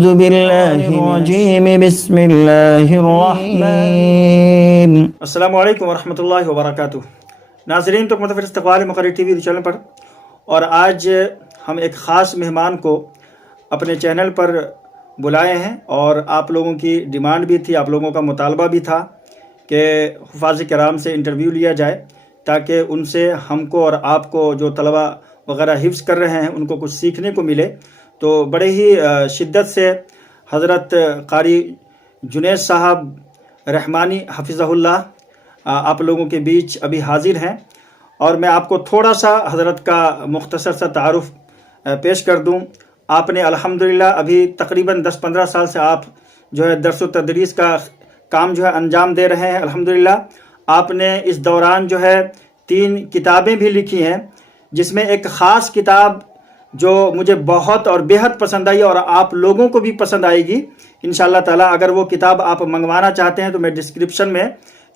أعوذ بالله الرجيم بسم الله الرحمن السلام علیکم ورحمۃ اللہ وبرکاتہ۔ ناظرین، تو متفر استقبال مقرری ٹی وی چینل پر، اور آج ہم ایک خاص مہمان کو اپنے چینل پر بلائے ہیں، اور آپ لوگوں کی ڈیمانڈ بھی تھی، آپ لوگوں کا مطالبہ بھی تھا کہ حفاظ کرام سے انٹرویو لیا جائے تاکہ ان سے ہم کو اور آپ کو جو طلبہ وغیرہ حفظ کر رہے ہیں ان کو کچھ سیکھنے کو ملے۔ تو بڑے ہی شدت سے حضرت قاری جنید صاحب رحمانی حفظہ اللہ آپ لوگوں کے بیچ ابھی حاضر ہیں، اور میں آپ کو تھوڑا سا حضرت کا مختصر سا تعارف پیش کر دوں۔ آپ نے الحمدللہ ابھی تقریباً 10-15 سال سے آپ جو ہے درس و تدریس کا کام جو ہے انجام دے رہے ہیں الحمدللہ۔ آپ نے اس دوران جو ہے 3 کتابیں بھی لکھی ہیں، جس میں ایک خاص کتاب جو مجھے بہت اور بیحد پسند آئی اور آپ لوگوں کو بھی پسند آئے گی انشاءاللہ تعالیٰ۔ اگر وہ کتاب آپ منگوانا چاہتے ہیں تو میں ڈسکرپشن میں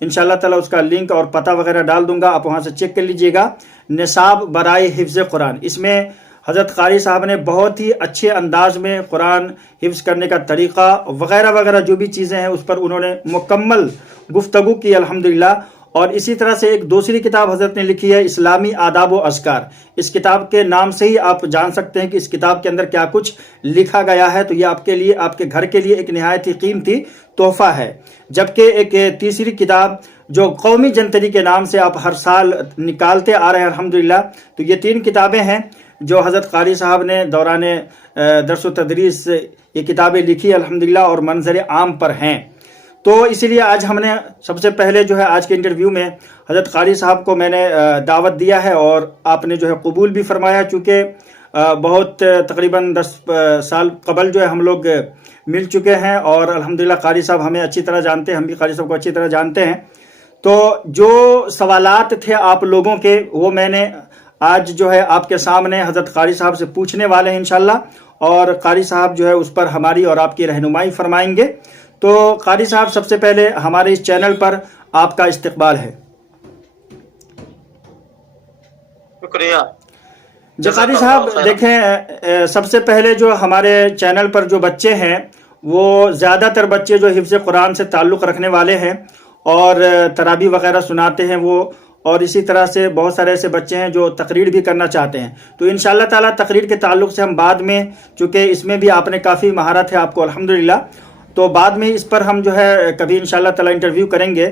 انشاءاللہ تعالیٰ اس کا لنک اور پتہ وغیرہ ڈال دوں گا، آپ وہاں سے چیک کر لیجئے گا۔ نصاب برائے حفظ قرآن، اس میں حضرت قاری صاحب نے بہت ہی اچھے انداز میں قرآن حفظ کرنے کا طریقہ وغیرہ وغیرہ جو بھی چیزیں ہیں اس پر انہوں نے مکمل گفتگو کی الحمدللہ۔ اور اسی طرح سے ایک دوسری کتاب حضرت نے لکھی ہے اسلامی آداب و اذکار۔ اس کتاب کے نام سے ہی آپ جان سکتے ہیں کہ اس کتاب کے اندر کیا کچھ لکھا گیا ہے، تو یہ آپ کے لیے، آپ کے گھر کے لیے ایک نہایت ہی قیمتی تحفہ ہے۔ جبکہ ایک تیسری کتاب جو قومی جنتری کے نام سے آپ ہر سال نکالتے آ رہے ہیں الحمدللہ، تو یہ 3 کتابیں ہیں جو حضرت قاری صاحب نے دوران درس و تدریس یہ کتابیں لکھی الحمدللہ اور منظر عام پر ہیں۔ تو اسی لیے آج ہم نے سب سے پہلے جو ہے آج کے انٹرویو میں حضرت قاری صاحب کو میں نے دعوت دیا ہے، اور آپ نے جو ہے قبول بھی فرمایا، چونکہ بہت تقریباً 10 سال قبل جو ہے ہم لوگ مل چکے ہیں، اور الحمدللہ قاری صاحب ہمیں اچھی طرح جانتے ہیں، ہم بھی قاری صاحب کو اچھی طرح جانتے ہیں۔ تو جو سوالات تھے آپ لوگوں کے وہ میں نے آج جو ہے آپ کے سامنے حضرت قاری صاحب سے پوچھنے والے ہیں انشاءاللہ، اور قاری صاحب جو ہے اس پر ہماری اور آپ کی رہنمائی فرمائیں گے۔ تو قاری صاحب، سب سے پہلے ہمارے اس چینل پر آپ کا استقبال ہے۔ شکریہ جی قاری صاحب، دیکھیں سب سے پہلے جو ہمارے چینل پر جو بچے ہیں وہ زیادہ تر بچے جو حفظ قرآن سے تعلق رکھنے والے ہیں اور تراویح وغیرہ سناتے ہیں وہ، اور اسی طرح سے بہت سارے ایسے بچے ہیں جو تقریر بھی کرنا چاہتے ہیں۔ تو انشاءاللہ تعالیٰ تقریر کے تعلق سے ہم بعد میں، چونکہ اس میں بھی آپ نے کافی مہارت ہے آپ کو الحمدللہ، تو بعد میں اس پر ہم جو ہے کبھی انشاءاللہ تعالیٰ انٹرویو کریں گے۔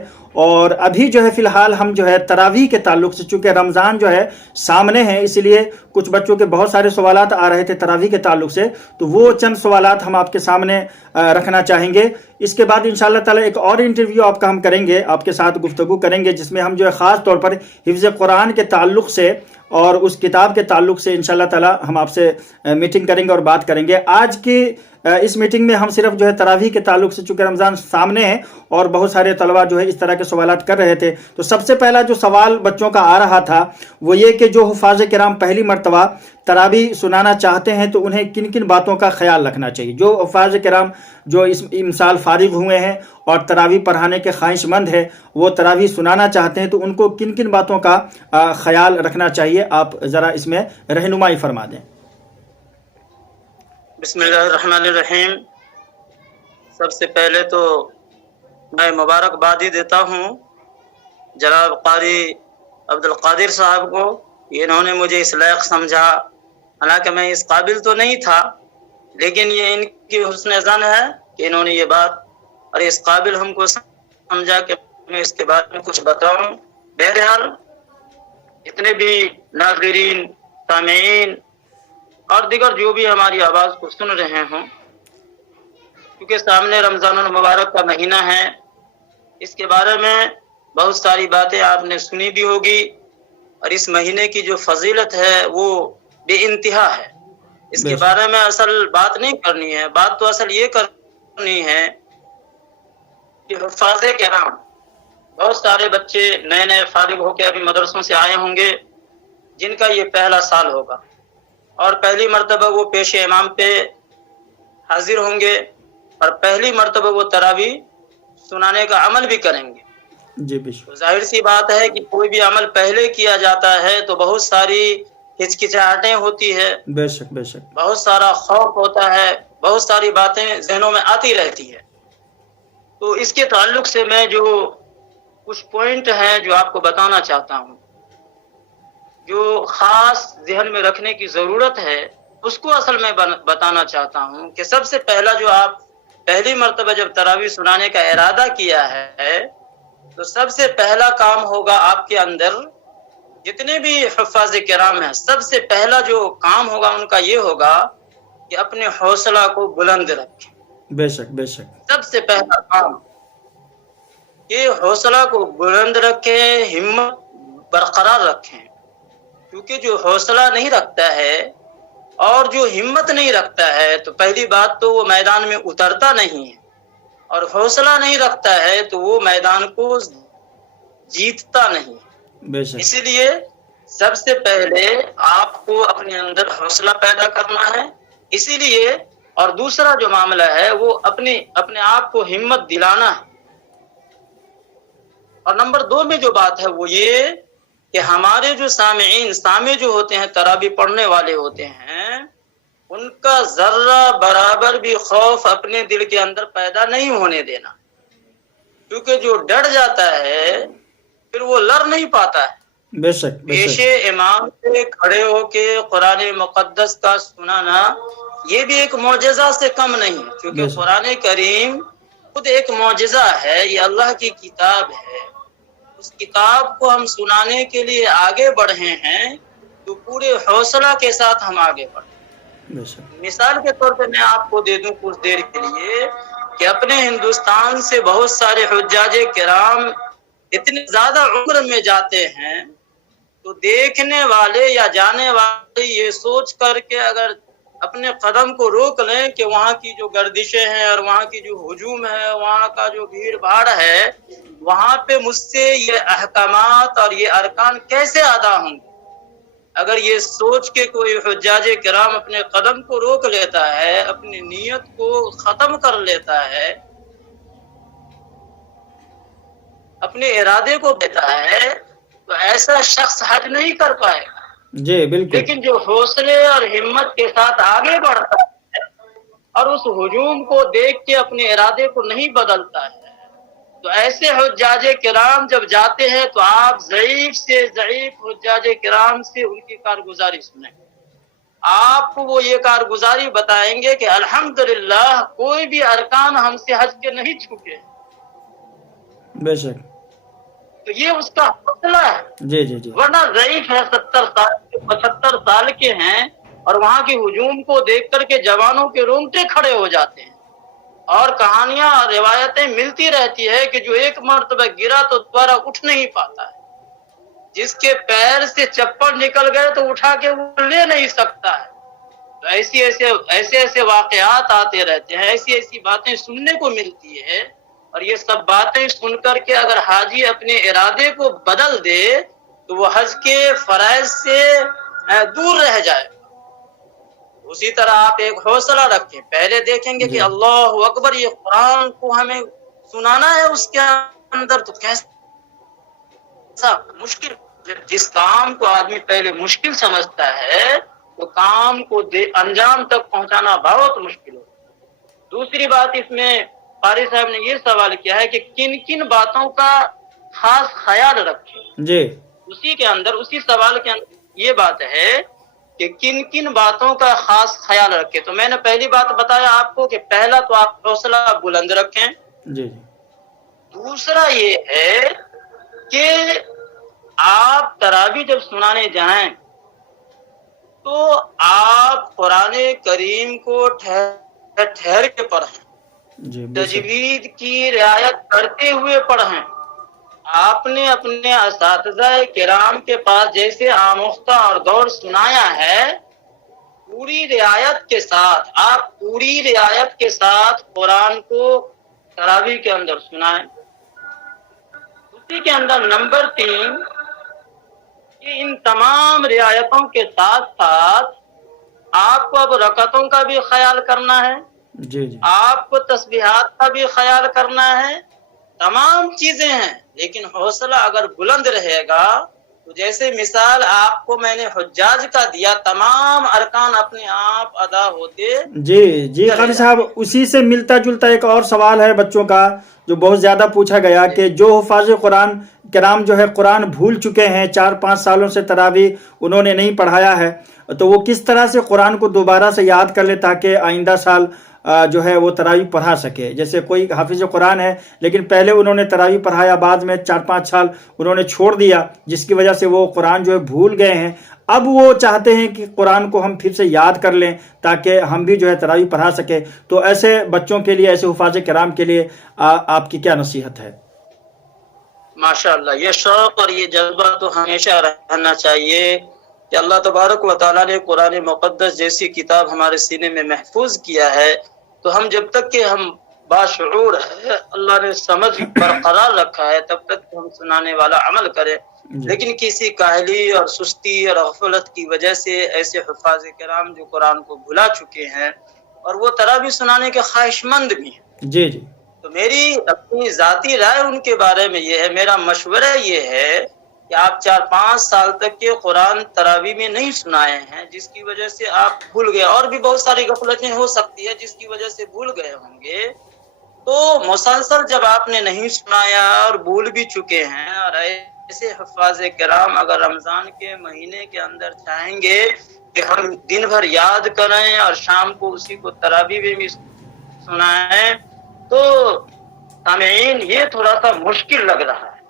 اور ابھی جو ہے فی الحال ہم جو ہے تراویح کے تعلق سے، چونکہ رمضان جو ہے سامنے ہے، اس لیے کچھ بچوں کے بہت سارے سوالات آ رہے تھے تراویح کے تعلق سے، تو وہ چند سوالات ہم آپ کے سامنے رکھنا چاہیں گے۔ اس کے بعد انشاءاللہ تعالیٰ ایک اور انٹرویو آپ کا ہم کریں گے، آپ کے ساتھ گفتگو کریں گے، جس میں ہم جو ہے خاص طور پر حفظ قرآن کے تعلق سے اور اس کتاب کے تعلق سے انشاءاللہ تعالیٰ ہم آپ سے میٹنگ کریں گے اور بات کریں گے۔ آج کی اس میٹنگ میں ہم صرف جو ہے تراویح کے تعلق سے، چونکہ رمضان سامنے ہے اور بہت سارے طلبہ جو ہے اس طرح کے سوالات کر رہے تھے، تو سب سے پہلا جو سوال بچوں کا آ رہا تھا وہ یہ کہ جو حفاظ کرام پہلی مرتبہ تراویح سنانا چاہتے ہیں تو انہیں کن کن باتوں کا خیال رکھنا چاہیے۔ جو حفاظ کرام جو اس سال فارغ ہوئے ہیں اور تراویح پڑھانے کے خواہش مند ہے، وہ تراویح سنانا چاہتے ہیں، تو ان کو کن کن باتوں کا خیال رکھنا چاہیے، آپ ذرا اس میں رہنمائی فرما دیں۔ بسم اللہ الرحمن الرحیم۔ سب سے پہلے تو میں مبارکبادی دیتا ہوں جناب قاری عبدالقادر صاحب کو، انہوں نے مجھے اس لائق سمجھا، حالانکہ میں اس قابل تو نہیں تھا، لیکن یہ ان کی حسن ظن ہے کہ انہوں نے یہ بات اور اس قابل ہم کو سمجھا کہ میں اس کے بارے میں کچھ بتاؤں۔ بہرحال اتنے بھی ناظرین، سامعین اور دیگر جو بھی ہماری آواز کو سن رہے ہوں، کیونکہ سامنے رمضان المبارک کا مہینہ ہے، اس کے بارے میں بہت ساری باتیں آپ نے سنی بھی ہوگی، اور اس مہینے کی جو فضیلت ہے وہ بے انتہا ہے۔ اس کے بارے میں اصل بات نہیں کرنی ہے، بات تو اصل یہ کرنی ہے کہ حفاظ کرام، بہت سارے بچے نئے نئے فارغ ہو کے ابھی مدرسوں سے آئے ہوں گے، جن کا یہ پہلا سال ہوگا، اور پہلی مرتبہ وہ پیش امام پہ حاضر ہوں گے، اور پہلی مرتبہ وہ تراویح سنانے کا عمل بھی کریں گے۔ جی بے شک۔ ظاہر سی بات ہے کہ کوئی بھی عمل پہلے کیا جاتا ہے تو بہت ساری ہچکچاہٹیں ہوتی ہے، بے شک بے شک، بہت سارا خوف ہوتا ہے، بہت ساری باتیں ذہنوں میں آتی رہتی ہے. تو اس کے تعلق سے میں جو کچھ پوائنٹ ہیں جو آپ کو بتانا چاہتا ہوں، جو خاص ذہن میں رکھنے کی ضرورت ہے، اس کو اصل میں بتانا چاہتا ہوں کہ سب سے پہلا جو آپ پہلی مرتبہ جب تراویح سنانے کا ارادہ کیا ہے تو سب سے پہلا کام ہوگا آپ کے اندر، جتنے بھی حفاظ کرام ہیں، سب سے پہلا جو کام ہوگا ان کا یہ ہوگا کہ اپنے حوصلہ کو بلند رکھیں. بے شک بے شک. سب سے پہلا کام کہ حوصلہ کو بلند رکھیں، ہمت برقرار رکھیں. کیونکہ جو حوصلہ نہیں رکھتا ہے اور جو ہمت نہیں رکھتا ہے تو پہلی بات تو وہ میدان میں اترتا نہیں ہے، اور حوصلہ نہیں رکھتا ہے تو وہ میدان کو جیتتا نہیں. بے شک. اسی لیے سب سے پہلے آپ کو اپنے اندر حوصلہ پیدا کرنا ہے. اسی لیے اور دوسرا جو معاملہ ہے وہ اپنے آپ کو ہمت دلانا ہے. اور نمبر 2 میں جو بات ہے وہ یہ کہ ہمارے جو سامع جو ہوتے ہیں، تراویح پڑھنے والے ہوتے ہیں، ان کا ذرہ برابر بھی خوف اپنے دل کے اندر پیدا نہیں ہونے دینا. کیونکہ جو ڈر جاتا ہے پھر وہ لڑ نہیں پاتا ہے. بے شک بے پیش شک. امام سے کھڑے ہو کے قرآن مقدس کا سنانا یہ بھی ایک معجزہ سے کم نہیں، کیونکہ قرآن کریم خود ایک معجزہ ہے. یہ اللہ کی کتاب ہے. اس کتاب کو ہم سنانے کے لیے آگے بڑھے ہیں تو پورے حوصلہ کے ساتھ ہم آگے بڑھیں. بے شک. مثال کے طور پہ میں آپ کو دے دوں کچھ دیر کے لیے کہ اپنے ہندوستان سے بہت سارے حجاج کرام اتنے زیادہ عمر میں جاتے ہیں تو دیکھنے والے یا جانے والے یہ سوچ کر کے اگر اپنے قدم کو روک لیں کہ وہاں کی جو گردشیں ہیں اور وہاں کی جو ہجوم ہے، وہاں کا جو بھیڑ بھاڑ ہے، وہاں پہ مجھ سے یہ احکامات اور یہ ارکان کیسے ادا ہوں گے، اگر یہ سوچ کے کوئی حجاج کرام اپنے قدم کو روک لیتا ہے، اپنی نیت کو ختم کر لیتا ہے، اپنے ارادے کو دیتا ہے، تو ایسا شخص حج نہیں کر پائے گا. جی بالکل. لیکن جو حوصلے اور ہمت کے ساتھ آگے بڑھتا ہے اور اس ہجوم کو دیکھ کے اپنے ارادے کو نہیں بدلتا ہے، تو ایسے حجاج کرام جب جاتے ہیں تو آپ ضعیف سے ضعیف حجاج کرام سے ان کی کارگزاری سنیں. آپ کو وہ یہ کارگزاری بتائیں گے کہ الحمدللہ کوئی بھی ارکان ہم سے حج کے نہیں چھوٹے. بے شک. تو یہ اس کا حوصلہ ہے. جی جی جی. ورنہ ضعیف ہے، 70 سال 75 سال کے ہیں اور وہاں کی ہجوم کو دیکھ کر کے جوانوں کے رونگٹے کھڑے ہو جاتے ہیں. اور کہانیاں اور روایتیں ملتی رہتی ہے کہ جو ایک مرتبہ گرا تو دوبارہ اٹھ نہیں پاتا ہے. جس کے پیر سے چپل نکل گئے تو اٹھا کے وہ لے نہیں سکتا ہے. تو ایسے واقعات آتے رہتے ہیں، ایسی باتیں سننے کو ملتی ہے. اور یہ سب باتیں سن کر کے اگر حاجی اپنے ارادے کو بدل دے تو وہ حج کے فرائض سے دور رہ جائے. اسی طرح آپ ایک حوصلہ رکھیں، پہلے دیکھیں گے کہ اللہ اکبر، یہ قرآن کو ہمیں سنانا ہے، اس کے اندر تو کیسا مشکل. جس کام کو آدمی پہلے مشکل سمجھتا ہے تو کام کو انجام تک پہنچانا بہت مشکل ہو. دوسری بات اس میں قاری صاحب نے یہ سوال کیا ہے کہ کن کن باتوں کا خاص خیال رکھیں. جی. اسی سوال کے اندر یہ بات ہے کہ کن کن باتوں کا خاص خیال رکھیں. تو میں نے پہلی بات بتایا آپ کو کہ پہلا تو آپ حوصلہ بلند رکھیں. جی. دوسرا یہ ہے کہ آپ تراویح جب سنانے جائیں تو آپ قرآن کریم کو ٹھہر کے پڑھیں. جی. تجوید کی رعایت کرتے ہوئے پڑھیں. آپ نے اپنے اساتذہ کرام کے پاس جیسے آموختہ اور دور سنایا ہے، پوری رعایت کے ساتھ قرآن کو تراویح کے اندر سنائیں. اسی کے اندر نمبر 3 کہ ان تمام رعایتوں کے ساتھ ساتھ آپ کو اب رکعتوں کا بھی خیال کرنا ہے. جی جی. آپ کو تسبیحات کا بھی خیال کرنا ہے. تمام چیزیں ہیں، لیکن حوصلہ اگر بلند رہے گا تو جیسے مثال آپ کو میں نے حجاج کا دیا، تمام ارکان اپنے آپ ادا ہوتے جی قاری صاحب، اسی سے ملتا جلتا ایک اور سوال ہے بچوں کا جو بہت زیادہ پوچھا گیا کہ جو حفاظ قرآن کرام جو ہے قرآن بھول چکے ہیں، 4-5 سالوں سے تراویح انہوں نے نہیں پڑھایا ہے، تو وہ کس طرح سے قرآن کو دوبارہ سے یاد کر لے تاکہ آئندہ سال جو ہے وہ تراویح پڑھا سکے؟ جیسے کوئی حافظ قرآن ہے لیکن پہلے انہوں نے تراویح پڑھایا، بعد میں 4-5 سال انہوں نے چھوڑ دیا، جس کی وجہ سے وہ قرآن جو ہے بھول گئے ہیں، اب وہ چاہتے ہیں کہ قرآن کو ہم پھر سے یاد کر لیں تاکہ ہم بھی جو ہے تراویح پڑھا سکیں، تو ایسے بچوں کے لیے، ایسے حفاظ کرام کے لیے آپ کی کیا نصیحت ہے؟ ماشاءاللہ، یہ شوق اور یہ جذبہ تو ہمیشہ رہنا چاہیے کہ اللہ تبارک و تعالیٰ نے قرآن مقدس جیسی کتاب ہمارے سینے میں محفوظ کیا ہے، تو ہم جب تک کہ ہم باشعور ہے، اللہ نے سمجھ برقرار رکھا ہے، تب تک ہم سنانے والا عمل کریں، لیکن کسی کاہلی اور سستی اور غفلت کی وجہ سے ایسے حفاظ کرام جو قرآن کو بھلا چکے ہیں اور وہ تراویح سنانے کے خواہش مند بھی ہیں، جی تو میری اپنی ذاتی رائے ان کے بارے میں یہ ہے، میرا مشورہ یہ ہے کہ آپ 4-5 سال تک کے قرآن تراویح میں نہیں سنائے ہیں، جس کی وجہ سے آپ بھول گئے، اور بھی بہت ساری غفلتیں ہو سکتی ہے جس کی وجہ سے بھول گئے ہوں گے، تو مسلسل جب آپ نے نہیں سنایا اور بھول بھی چکے ہیں، اور ایسے حفاظ کرام اگر رمضان کے مہینے کے اندر چاہیں گے کہ ہم دن بھر یاد کریں اور شام کو اسی کو تراویح میں بھی سنائیں، تو سامعین یہ تھوڑا سا مشکل لگ رہا ہے،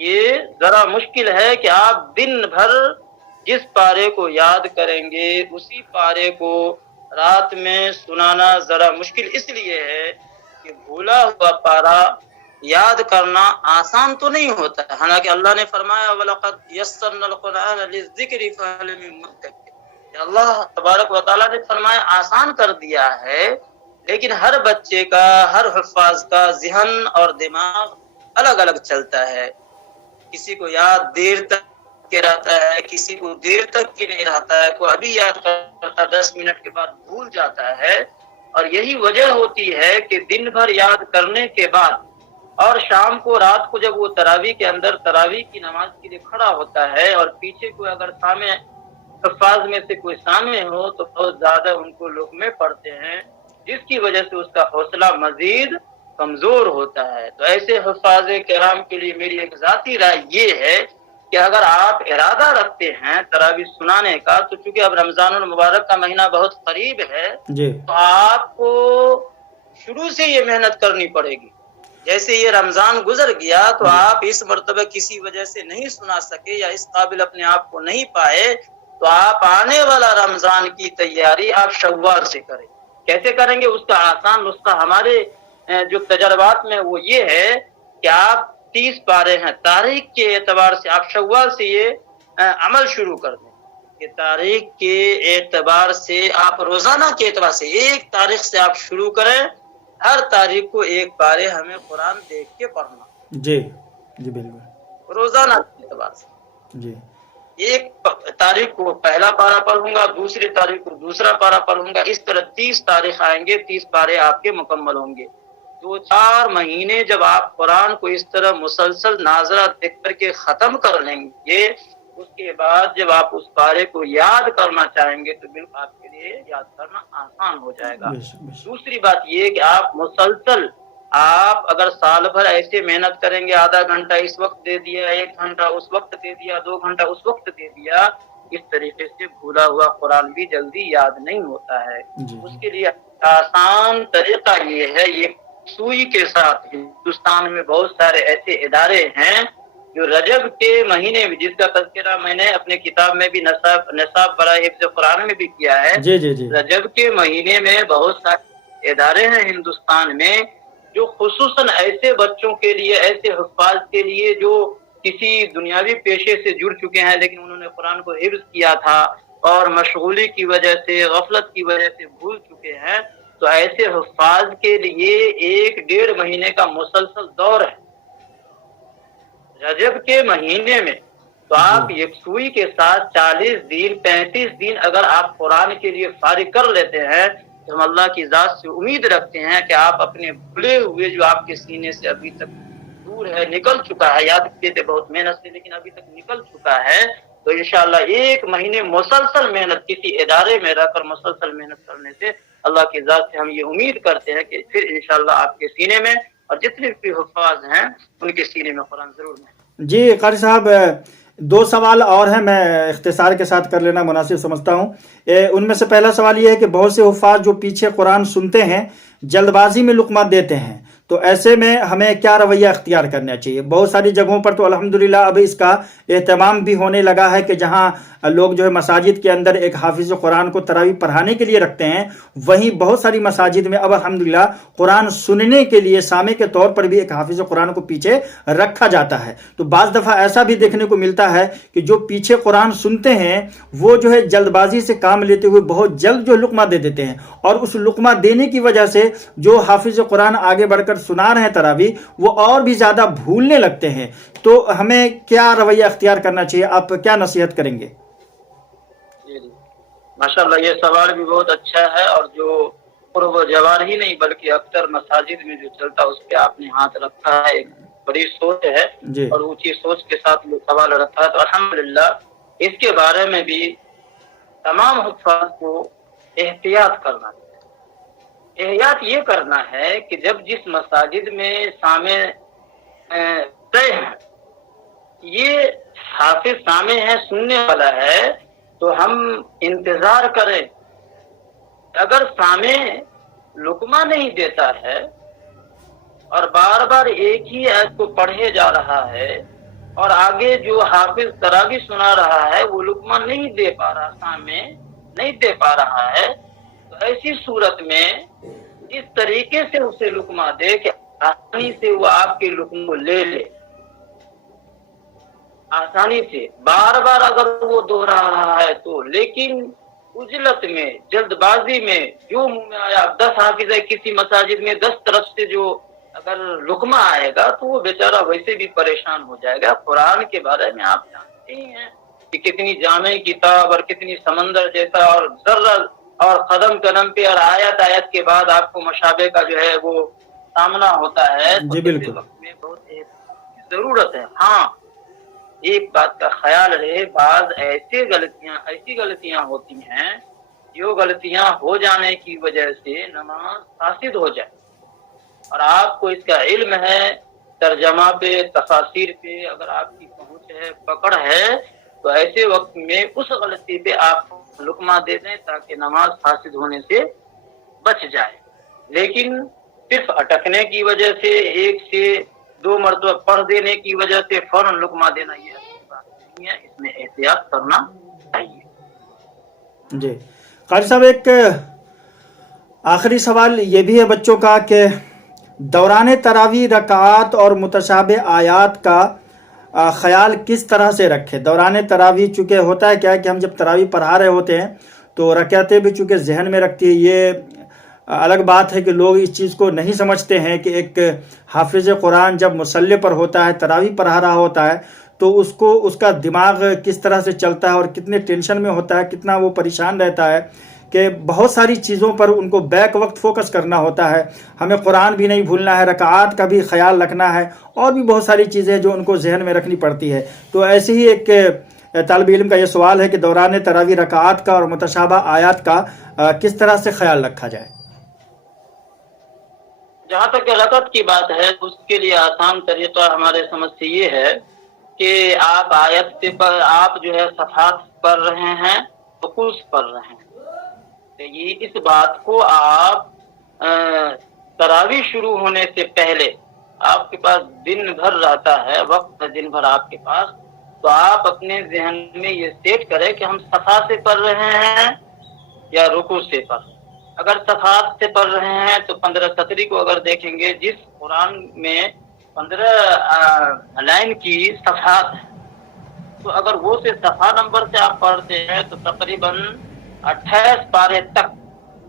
یہ ذرا مشکل ہے کہ آپ دن بھر جس پارے کو یاد کریں گے اسی پارے کو رات میں سنانا ذرا مشکل اس لیے ہے کہ بھولا ہوا پارا یاد کرنا آسان تو نہیں ہوتا ہے، حالانکہ اللہ نے فرمایا وَلَقَدْ يَسَّرْنَا الْقُرْآنَ لِلذِّكْرِ فَهَلْ مِن مُّدَّكِرٍ، اللہ تبارک و تعالیٰ نے فرمایا آسان کر دیا ہے، لیکن ہر بچے کا، ہر حفاظ کا ذہن اور دماغ الگ الگ چلتا ہے، کسی کو یاد دیر تک کے رہتا ہے، کسی کو دیر تک کے نہیں رہتا ہے، کوئی ابھی یاد کرتا 10 منٹ کے بعد بھول جاتا ہے، اور یہی وجہ ہوتی ہے کہ دن بھر یاد کرنے کے بعد اور شام کو، رات کو جب وہ تراویح کے اندر تراویح کی نماز کے لیے کھڑا ہوتا ہے اور پیچھے کوئی اگر سامع حفاظ میں سے کوئی سامع ہو تو بہت زیادہ ان کو لقمے پڑتے ہیں، جس کی وجہ سے اس کا حوصلہ مزید کمزور ہوتا ہے۔ تو ایسے حفاظ کرام کے لیے میری ایک ذاتی رائے یہ ہے کہ اگر آپ ارادہ رکھتے ہیں تراویح سنانے کا، تو چونکہ اب رمضان المبارک کا مہینہ بہت قریب ہے، تو آپ کو شروع سے یہ محنت کرنی پڑے گی۔ جیسے یہ رمضان گزر گیا تو آپ اس مرتبہ کسی وجہ سے نہیں سنا سکے یا اس قابل اپنے آپ کو نہیں پائے، تو آپ آنے والا رمضان کی تیاری آپ شوال سے کریں۔ کیسے کریں گے؟ اس کا آسان نسخہ ہمارے جو تجربات میں وہ یہ ہے کہ آپ 30 پارے ہیں، تاریخ کے اعتبار سے آپ شوال سے یہ عمل شروع کر دیں کہ تاریخ کے اعتبار سے آپ روزانہ کے اعتبار سے 1 تاریخ سے آپ شروع کریں، ہر تاریخ کو 1 پارے ہمیں قرآن دیکھ کے پڑھنا۔ جی بالکل، روزانہ کے اعتبار سے جی 1 تاریخ کو پہلا پارا پڑھوں گا، دوسری تاریخ کو دوسرا پارا پڑھوں گا، اس طرح 30 تاریخ آئیں گے، 30 پارے آپ کے مکمل ہوں گے۔ 2-4 مہینے جب آپ قرآن کو اس طرح مسلسل ناظرہ دیکھ کر کے ختم کر لیں گے، اس کے بعد جب آپ اس پارے کو یاد کرنا چاہیں گے تو بالکل آپ کے لیے یاد کرنا آسان ہو جائے گا۔ دوسری بات یہ کہ آپ مسلسل، آپ اگر سال بھر ایسے محنت کریں گے، آدھا گھنٹہ اس وقت دے دیا، 1 گھنٹہ اس وقت دے دیا، 2 گھنٹہ اس وقت دے دیا، اس طریقے سے بھولا ہوا قرآن بھی جلدی یاد نہیں ہوتا ہے۔ اس کے لیے آسان طریقہ یہ ہے، یہ سوئی کے ساتھ ہندوستان میں بہت سارے ایسے ادارے ہیں جو رجب کے مہینے میں، جس کا تذکرہ میں نے اپنے کتاب میں بھی نصاب برائے حفظ قرآن میں بھی کیا ہے، رجب کے مہینے میں بہت سارے ادارے ہیں ہندوستان میں جو خصوصاً ایسے بچوں کے لیے، ایسے حفاظ کے لیے جو کسی دنیاوی پیشے سے جڑ چکے ہیں لیکن انہوں نے قرآن کو حفظ کیا تھا اور مشغولی کی وجہ سے، غفلت کی وجہ سے بھول چکے ہیں، تو ایسے حفاظ کے لیے 1-1.5 مہینے کا مسلسل دور ہے رجب کے مہینے میں۔ تو آپ یکسوئی کے ساتھ 40 دن 35 دن اگر آپ قرآن کے لیے فارغ کر لیتے ہیں تو ہم اللہ کی ذات سے امید رکھتے ہیں کہ آپ اپنے بھولے ہوئے جو آپ کے سینے سے ابھی تک دور دور ہے، نکل چکا ہے، یاد کیے تھے بہت محنت سے لیکن ابھی تک نکل چکا ہے، تو انشاءاللہ 1 مہینے مسلسل محنت کسی ادارے میں رہ کر مسلسل محنت کرنے سے اللہ کی ذات سے ہم یہ امید کرتے ہیں کہ پھر انشاءاللہ آپ کے سینے میں اور جتنے بھی حفاظ ہیں ان کے سینے میں قرآن ضرور ہے۔ جی قاری صاحب، 2 سوال اور ہیں، میں اختصار کے ساتھ کر لینا مناسب سمجھتا ہوں۔ ان میں سے پہلا سوال یہ ہے کہ بہت سے حفاظ جو پیچھے قرآن سنتے ہیں جلد بازی میں لقمہ دیتے ہیں، تو ایسے میں ہمیں کیا رویہ اختیار کرنا چاہیے؟ بہت ساری جگہوں پر تو الحمدللہ اب اس کا اہتمام بھی ہونے لگا ہے کہ جہاں لوگ جو ہے مساجد کے اندر ایک حافظ قرآن کو تراویح پڑھانے کے لیے رکھتے ہیں، وہیں بہت ساری مساجد میں اب الحمدللہ قرآن سننے کے لیے سامع کے طور پر بھی ایک حافظ قرآن کو پیچھے رکھا جاتا ہے۔ تو بعض دفعہ ایسا بھی دیکھنے کو ملتا ہے کہ جو پیچھے قرآن سنتے ہیں وہ جو ہے جلد بازی سے کام لیتے ہوئے بہت جلد جو لقمہ دے دیتے ہیں، اور اس لقمہ دینے کی وجہ سے جو حافظ قرآن آگے بڑھ کر سنا رہے ہیں تراویح، وہ اور بھی زیادہ بھولنے لگتے ہیں۔ تو ہمیں کیا رویہ اختیار کرنا چاہیے؟ آپ کیا نصیحت کریں گے؟ جی ماشاءاللہ، یہ سوال بھی بہت اچھا ہے، اور جو قرب و جوار ہی نہیں بلکہ اکثر مساجد میں جو چلتا اس پہ آپ نے ہاتھ رکھا ہے، ایک بڑی سوچ ہے جی اور اونچی سوچ کے ساتھ یہ سوال رکھا ہے، تو الحمدللہ اس کے بارے میں بھی تمام حفاظ کو احتیاط کرنا ہے۔ احتیاط یہ کرنا ہے کہ جب جس مساجد میں سامع طے ہیں، یہ حافظ سامع ہے، سننے والا ہے، تو ہم انتظار کریں۔ اگر سامع لقمہ نہیں دیتا ہے اور بار بار ایک ہی آیت کو پڑھے جا رہا ہے اور آگے جو حافظ تراویح سنا رہا ہے وہ لقمہ نہیں دے پا رہا، سامع نہیں دے پا رہا ہے، تو ایسی صورت میں اس طریقے سے اسے لقمہ دے کہ آسانی سے وہ آپ کے لقمے کو لے لے، آسانی سے۔ بار بار اگر وہ دوہرا رہا ہے تو، لیکن عجلت میں، جلد بازی میں، جو منہ میں آیا، 10 حافظ ہے کسی مساجد میں، 10 طرف سے جو اگر لقمہ آئے گا تو وہ بیچارہ ویسے بھی پریشان ہو جائے گا۔ قرآن کے بارے میں آپ جانتے ہی ہیں کہ کتنی جامع کتاب اور کتنی سمندر جیسا، اور ذرہ اور قدم قدم پہ اور آیت آیت کے بعد آپ کو مشابہ کا جو ہے وہ سامنا ہوتا ہے، تو جی ایسے بالکل وقت میں بہت ضرورت ہے۔ ہاں، ایک بات کا خیال رہے، بعض ایسی غلطیاں ہوتی ہیں جو غلطیاں ہو جانے کی وجہ سے نماز فاسد ہو جائے، اور آپ کو اس کا علم ہے، ترجمہ پہ، تفاسیر پہ اگر آپ کی پہنچ ہے، پکڑ ہے، تو ایسے وقت میں اس غلطی پہ آپ لقمہ دے دیں تاکہ نماز فاسد ہونے سے بچ جائے۔ لیکن صرف اٹکنے کی وجہ سے، 1 سے 2 مرتبہ پڑھ دینے کی وجہ سے فوراً لقمہ دینا، یہ اچھی بات نہیں ہے، اس میں احتیاط کرنا چاہیے۔ جی قاری صاحب، ایک آخری سوال یہ بھی ہے بچوں کا کہ دوران تراویح رکعات اور متشابہ آیات کا خیال کس طرح سے رکھے؟ دوران تراویح چونکہ ہوتا ہے کیا ہے کہ ہم جب تراویح پڑھا رہے ہوتے ہیں تو رکعتیں بھی چونکہ ذہن میں رکھتی ہے۔ یہ الگ بات ہے کہ لوگ اس چیز کو نہیں سمجھتے ہیں کہ ایک حافظ قرآن جب مصلی پر ہوتا ہے، تراویح پڑھا رہا ہوتا ہے، تو اس کا دماغ کس طرح سے چلتا ہے اور کتنے ٹینشن میں ہوتا ہے، کتنا وہ پریشان رہتا ہے کہ بہت ساری چیزوں پر ان کو بیک وقت فوکس کرنا ہوتا ہے۔ ہمیں قرآن بھی نہیں بھولنا ہے، رکعات کا بھی خیال رکھنا ہے، اور بھی بہت ساری چیزیں جو ان کو ذہن میں رکھنی پڑتی ہے۔ تو ایسے ہی ایک طالب علم کا یہ سوال ہے کہ دوران تراویح رکعات کا اور متشابہ آیات کا کس طرح سے خیال رکھا جائے؟ جہاں تک رکعت کی بات ہے، اس کے لیے آسان طریقہ ہمارے سمجھ سے یہ ہے کہ آپ آیت سے پر، آپ جو ہے صفحات پڑھ رہے ہیں، رکوع پڑھ رہے ہیں، اس بات کو آپ تراویح شروع ہونے سے پہلے، آپ کے پاس دن بھر رہتا ہے، وقت ہے دن بھر آپ کے پاس، تو آپ اپنے ذہن میں یہ سیٹ کریں کہ ہم صفحہ سے پڑھ رہے ہیں یا رکوع سے پڑھ رہے ہیں۔ اگر صفحات سے پڑھ رہے ہیں تو 15 سطری کو اگر دیکھیں گے، جس قرآن میں 15 لائن کی صفحات ہیں، تو اگر وہ سے صفحہ نمبر سے آپ پڑھتے ہیں تو تقریباً 28 پارے تک،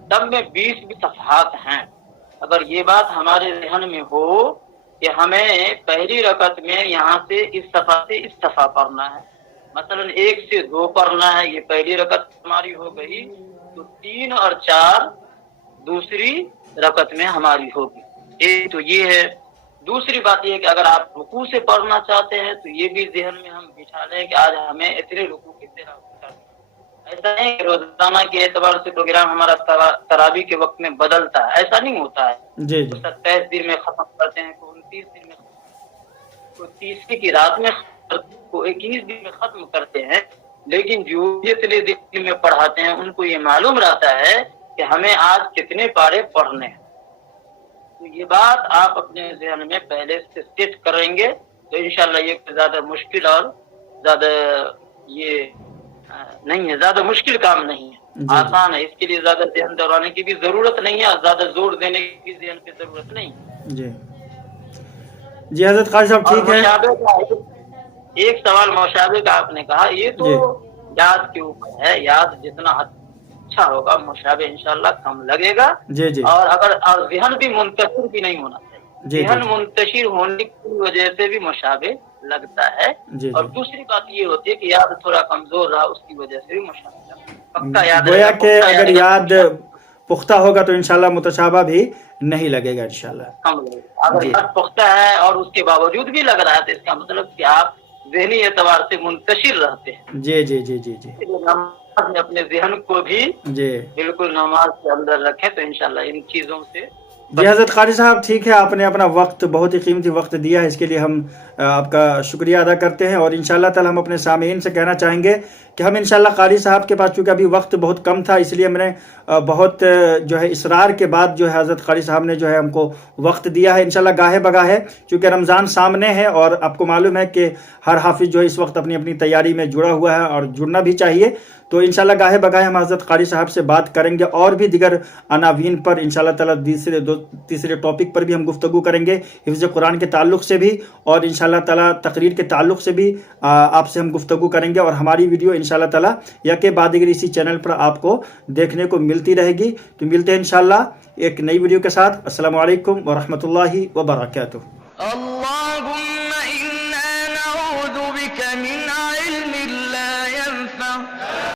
تب میں 20 بھی صفحات ہیں۔ اگر یہ بات ہمارے ذہن میں ہو کہ ہمیں پہلی رکعت میں یہاں سے اس صفحہ سے اس صفحہ پڑھنا ہے، مثلا 1 سے 2 پڑھنا ہے، یہ پہلی رکعت ہماری ہو گئی، تو 3 اور 4 دوسری رکعت میں ہماری ہوگی۔ ایک تو یہ ہے۔ دوسری بات یہ کہ اگر آپ رکوع سے پڑھنا چاہتے ہیں تو یہ بھی ذہن میں ہم بٹھا لیں کہ آج ہمیں اتنے رکوع کتنے کرنا. ایسا نہیں کہ روزانہ کے اعتبار سے پروگرام ہمارا تراویح کے وقت میں بدلتا ہے، ایسا نہیں ہوتا ہے. جی جی 27 دن میں ختم کرتے ہیں، کوئی 29 دن میں، کوئی 30 کی رات میں، کوئی 21 دن میں ختم کرتے ہیں. لیکن جو جتنے دن میں پڑھاتے ہیں ان کو یہ معلوم رہتا ہے کہ ہمیں آج کتنے پارے پڑھنے ہیں. تو یہ بات آپ اپنے ذہن میں پہلے سے سیٹ کریں گے تو انشاءاللہ یہ زیادہ مشکل اور زیادہ یہ نہیں ہے، زیادہ مشکل کام نہیں ہے، آسان ہے. اس کے لیے زیادہ ذہن دوڑانے کی بھی ضرورت نہیں ہے اور زیادہ زور دینے کی ذہن پہ ضرورت نہیں ہے. جی جی حضرت قاری صاحب ٹھیک ہے. مشابہ کا ایک سوال مشابہ کا آپ نے کہا، یہ تو یاد کے اوپر ہے، یاد جتنا اچھا ہوگا مشابہ انشاءاللہ کم لگے گا. جی جی اور اگر ذہن بھی منتشر بھی نہیں ہونا چاہیے، ذہن منتشر ہونے کی وجہ سے بھی مشابہ لگتا ہے. اور دوسری بات یہ ہوتی ہے کہ یاد تھوڑا کمزور رہا اس کی وجہ سے بھی مشابہ لگتا ہے. پکا یاد گویا کہ اگر یاد پختہ ہوگا تو انشاءاللہ متشابہ بھی نہیں لگے گا انشاءاللہ. اگر یاد پختہ ہے اور اس کے باوجود بھی لگ رہا ہے تو اس کا مطلب کہ آپ ذہنی اعتبار سے منتشر رہتے ہیں. جی جی جی جی جی نماز میں اپنے ذہن کو بھی جی بالکل نماز کے اندر رکھیں تو انشاءاللہ ان چیزوں سے. جی حضرت قاری صاحب ٹھیک ہے، آپ نے اپنا وقت بہت ہی قیمتی وقت دیا ہے، اس کے لیے ہم آپ کا شکریہ ادا کرتے ہیں. اور انشاءاللہ تعالی ہم اپنے سامعین سے کہنا چاہیں گے کہ ہم انشاءاللہ قاری صاحب کے پاس چونکہ ابھی وقت بہت کم تھا، اس لیے ہم نے بہت جو ہے اصرار کے بعد جو ہے حضرت قاری صاحب نے جو ہے ہم کو وقت دیا ہے. انشاءاللہ گاہے بگاہے چونکہ رمضان سامنے ہے اور آپ کو معلوم ہے کہ ہر حافظ جو ہے اس وقت اپنی اپنی تیاری میں جڑا ہوا ہے اور جڑنا بھی چاہیے. تو انشاءاللہ گاہے بگاہے ہم حضرت قاری صاحب سے بات کریں گے اور بھی دیگر عناوین پر انشاءاللہ تعالی تیسرے ٹاپک پر بھی ہم گفتگو کریں گے، حفظ قرآن کے تعلق سے بھی اور انشاءاللہ تعالی تقریر کے تعلق سے بھی آپ سے ہم گفتگو کریں گے. اور ہماری ویڈیو انشاءاللہ تعالی یا کہ بعد دیگر اسی چینل پر آپ کو دیکھنے کو ملتی رہے گی. تو ملتے ہیں انشاءاللہ ایک نئی ویڈیو کے ساتھ. السلام علیکم ورحمۃ اللہ وبرکاتہ.